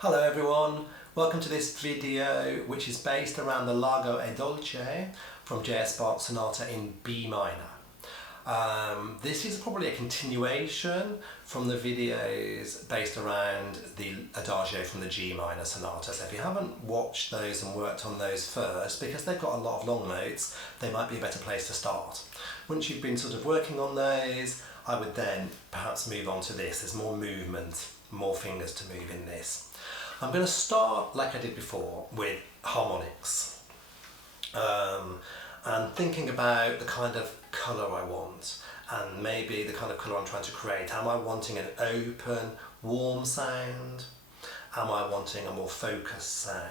Hello everyone, welcome to this video which is based around the Largo e dolce from J.S.Bach Sonata in B minor. This is probably a continuation from the videos based around the Adagio from the G minor sonata. So if you haven't watched those and worked on those first, because they've got a lot of long notes, they might be a better place to start. Once you've been sort of working on those, I would then perhaps move on to this. There's more movement, more fingers to move in this. I'm going to start, like I did before, with harmonics and thinking about the kind of colour I want and maybe the kind of colour I'm trying to create. Am I wanting an open, warm sound? Am I wanting a more focused sound?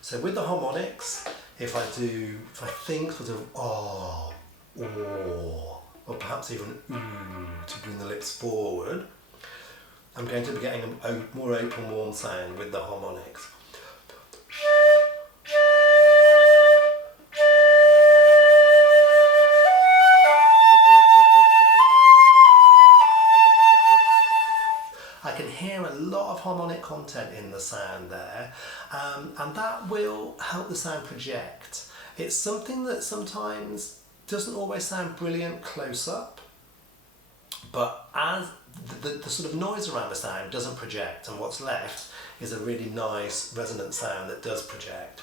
So with the harmonics, if I think sort of or perhaps even to bring the lips forward, I'm going to be getting a more open, warm sound with the harmonics. I can hear a lot of harmonic content in the sound there, and that will help the sound project. It's something that sometimes doesn't always sound brilliant close up, but as the sort of noise around the sound doesn't project, and what's left is a really nice resonant sound that does project.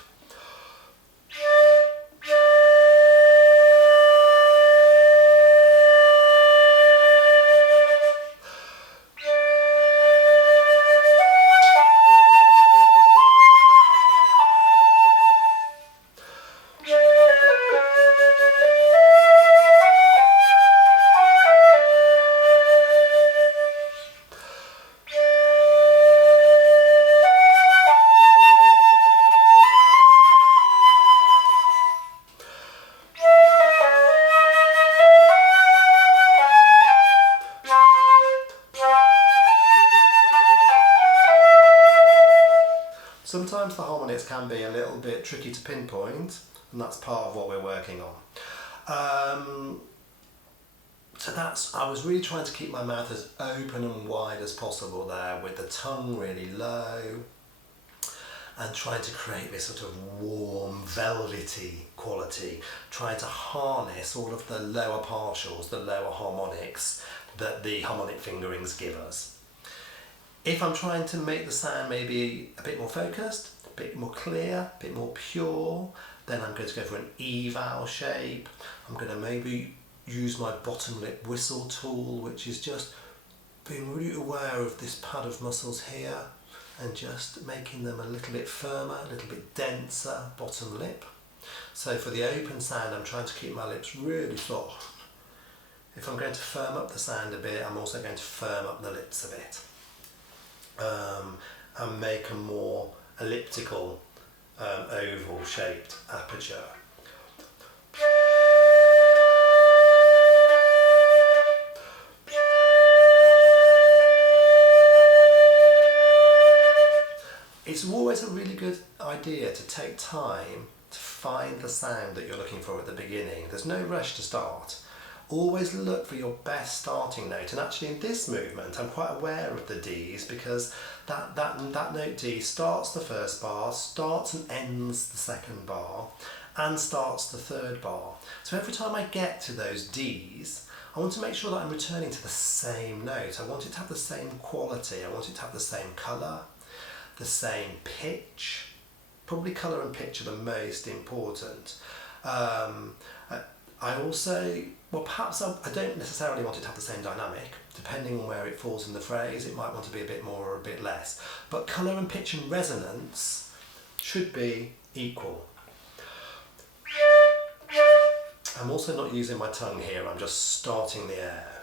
Sometimes the harmonics can be a little bit tricky to pinpoint, and that's part of what we're working on. I was really trying to keep my mouth as open and wide as possible there, with the tongue really low, and trying to create this sort of warm, velvety quality, trying to harness all of the lower partials, the lower harmonics that the harmonic fingerings give us. If I'm trying to make the sound maybe a bit more focused, a bit more clear, a bit more pure, then I'm going to go for an E vowel shape. I'm going to maybe use my bottom lip whistle tool, which is just being really aware of this pad of muscles here and just making them a little bit firmer, a little bit denser bottom lip. So for the open sound, I'm trying to keep my lips really soft. If I'm going to firm up the sound a bit, I'm also going to firm up the lips a bit. And make a more elliptical, oval shaped aperture. It's always a really good idea to take time to find the sound that you're looking for at the beginning. There's no rush to start. Always look for your best starting note, and actually in this movement I'm quite aware of the Ds, because that note D starts the first bar, starts and ends the second bar, and starts the third bar. So every time I get to those Ds, I want to make sure that I'm returning to the same note. I want it to have the same quality, I want it to have the same colour, the same pitch. Probably colour and pitch are the most important. I also, well, perhaps I don't necessarily want it to have the same dynamic. Depending on where it falls in the phrase, it might want to be a bit more or a bit less. But colour and pitch and resonance should be equal. I'm also not using my tongue here, I'm just starting the air.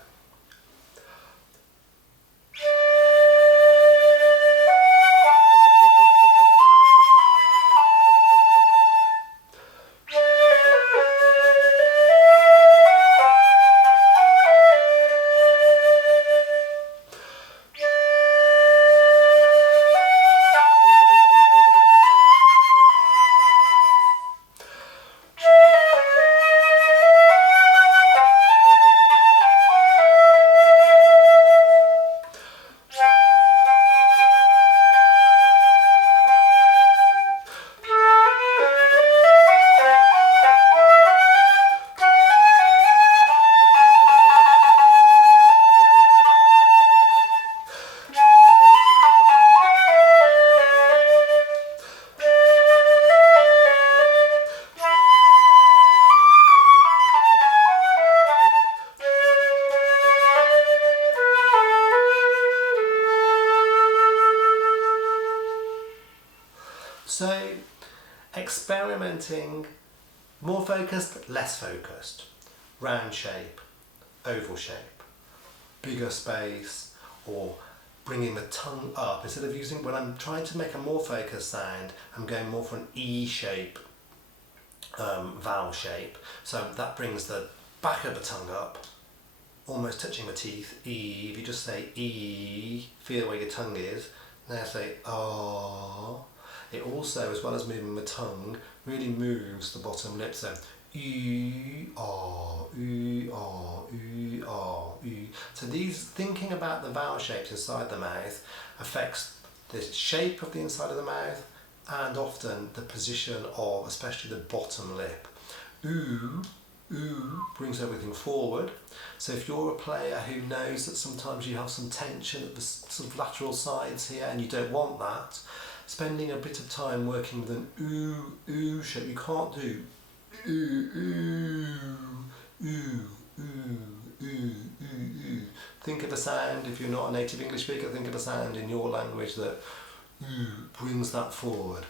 So experimenting, more focused, less focused, round shape, oval shape, bigger space, or bringing the tongue up. Instead of using, when I'm trying to make a more focused sound, I'm going more for an E shape, vowel shape. So that brings the back of the tongue up, almost touching the teeth, E. If you just say E, feel where your tongue is. Now say ah. It also, as well as moving the tongue, really moves the bottom lip. So oo, ah, oo, ah, oo, ah, oo. So these, thinking about the vowel shapes inside the mouth affects the shape of the inside of the mouth and often the position of especially the bottom lip. Oo, oo brings everything forward. So if you're a player who knows that sometimes you have some tension at the sort of lateral sides here and you don't want that, spending a bit of time working with an oo, oo shape. You can't do ooh, ooh, ooh, ooh, ooh, ooh. Think of a sound, if you're not a native English speaker, think of a sound in your language that ooh brings that forward.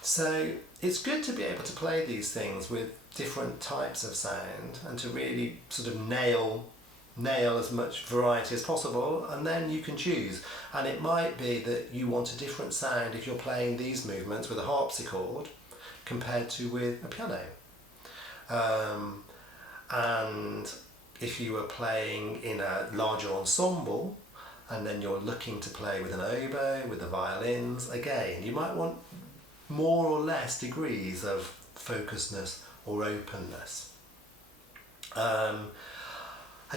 So it's good to be able to play these things with different types of sound and to really sort of nail as much variety as possible, and then you can choose. And it might be that you want a different sound if you're playing these movements with a harpsichord compared to with a piano. And if you were playing in a larger ensemble and then you're looking to play with an oboe, with the violins, again, you might want more or less degrees of focusedness or openness. I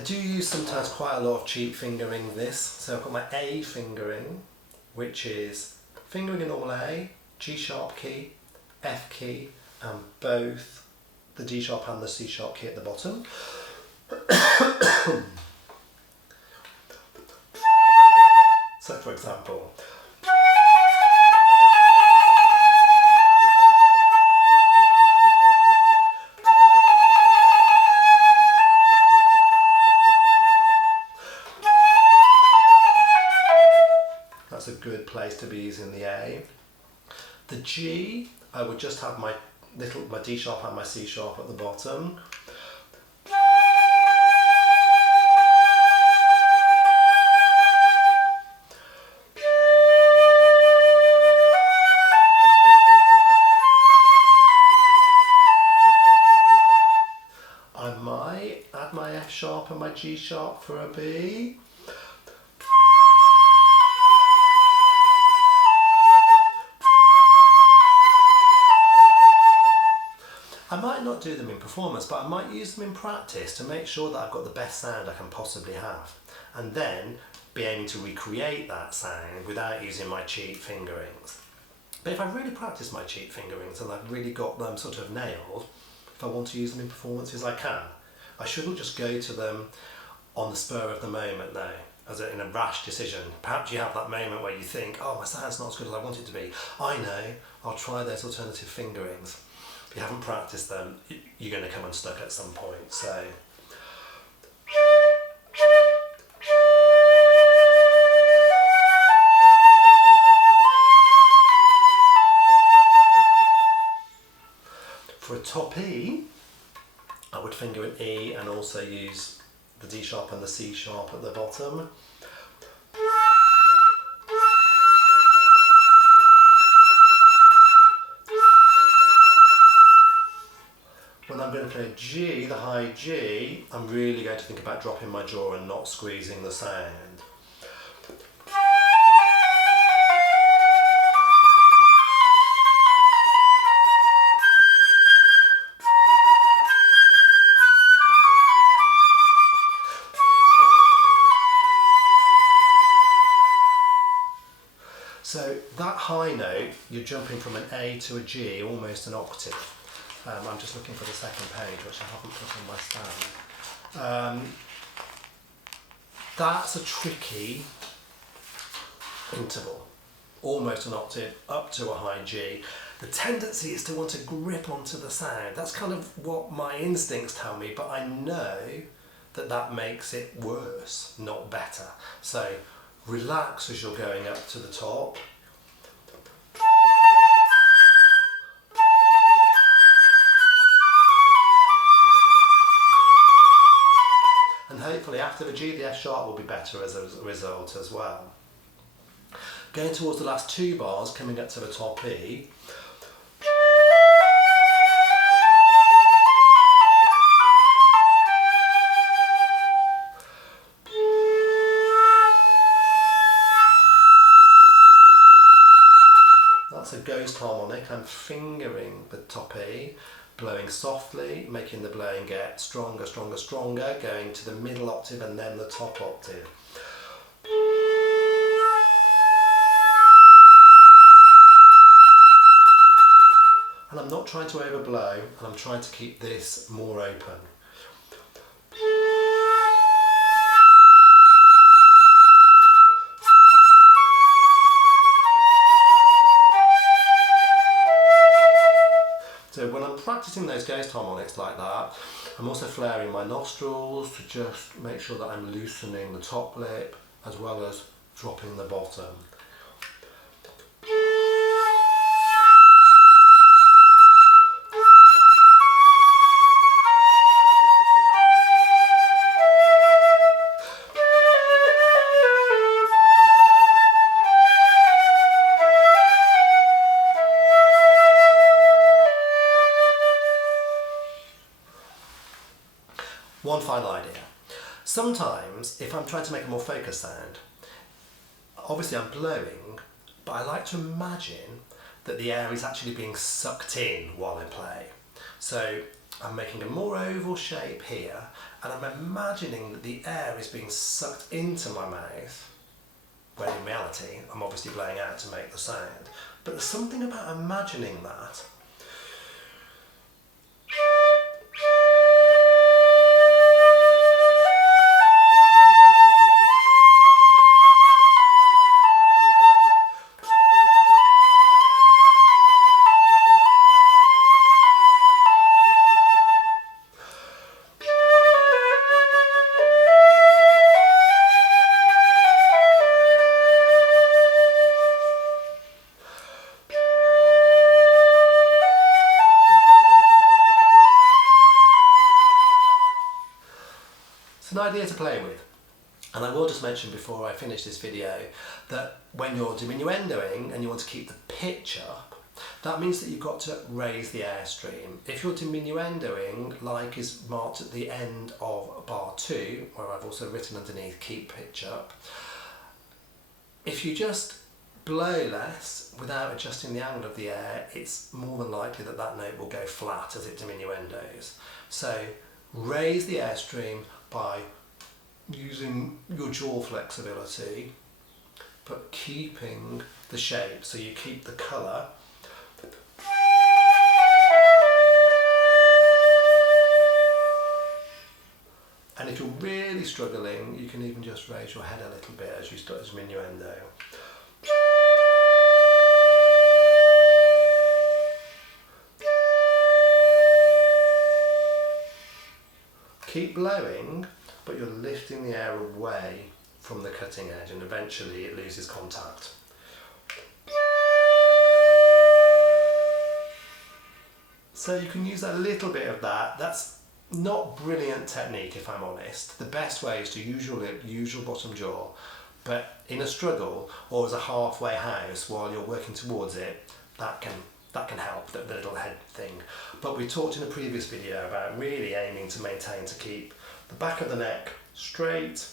do use sometimes quite a lot of cheap fingering this. So I've got my A fingering, which is fingering a normal A, G sharp key, F key, and both the D sharp and the C sharp key at the bottom. So for example, that's a good place to be using the A. The G, I would just have my D sharp and my C sharp at the bottom. I might add my F sharp and my G sharp for a B. I might not do them in performance, but I might use them in practice to make sure that I've got the best sound I can possibly have, and then be aiming to recreate that sound without using my cheap fingerings. But if I've really practiced my cheap fingerings and I've really got them sort of nailed, if I want to use them in performances, I can. I shouldn't just go to them on the spur of the moment though, as in a rash decision. Perhaps you have that moment where you think, oh, my sound's not as good as I want it to be. I know, I'll try those alternative fingerings. If you haven't practiced them, you're going to come unstuck at some point. So for a top E, I would finger an E and also use the D sharp and the C sharp at the bottom. When I'm going to play a G, the high G, I'm really going to think about dropping my jaw and not squeezing the sound. So that high note, you're jumping from an A to a G, almost an octave. I'm just looking for the second page, which I haven't put on my stand. That's a tricky interval, almost an octave up to a high G. The tendency is to want to grip onto the sound. That's kind of what my instincts tell me, but I know that that makes it worse, not better. So relax as you're going up to the top. And hopefully after the G, the F sharp will be better as a result as well. Going towards the last two bars, coming up to the top E. That's a ghost harmonic. I'm fingering the top E, blowing softly, making the blowing get stronger, stronger, stronger, going to the middle octave and then the top octave. And I'm not trying to overblow, and I'm trying to keep this more open. So when I'm practicing those ghost harmonics like that, I'm also flaring my nostrils to just make sure that I'm loosening the top lip as well as dropping the bottom. One final idea. Sometimes, if I'm trying to make a more focused sound, obviously I'm blowing, but I like to imagine that the air is actually being sucked in while I play. So I'm making a more oval shape here, and I'm imagining that the air is being sucked into my mouth, when in reality I'm obviously blowing out to make the sound. But there's something about imagining that. An idea to play with. And I will just mention before I finish this video that when you're diminuendoing and you want to keep the pitch up, that means that you've got to raise the airstream. If you're diminuendoing, like is marked at the end of bar 2, where I've also written underneath keep pitch up, if you just blow less without adjusting the angle of the air, it's more than likely that that note will go flat as it diminuendos. So raise the airstream by using your jaw flexibility, but keeping the shape, so you keep the colour. And if you're really struggling, you can even just raise your head a little bit as you start to diminuendo. Keep blowing, but you're lifting the air away from the cutting edge, and eventually it loses contact. So you can use a little bit of that. That's not brilliant technique, if I'm honest. The best way is to use your lip, use your bottom jaw, but in a struggle or as a halfway house while you're working towards it, that can help, the little head thing. But we talked in a previous video about really aiming to maintain, to keep the back of the neck straight,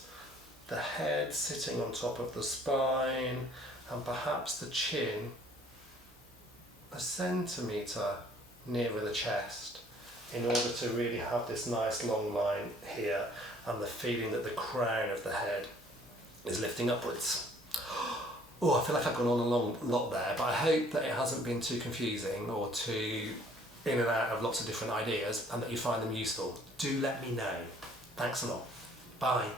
the head sitting on top of the spine, and perhaps the chin a centimetre nearer the chest, in order to really have this nice long line here and the feeling that the crown of the head is lifting upwards. Oh, I feel like I've gone on a lot there, but I hope that it hasn't been too confusing or too in and out of lots of different ideas, and that you find them useful. Do let me know. Thanks a lot. Bye.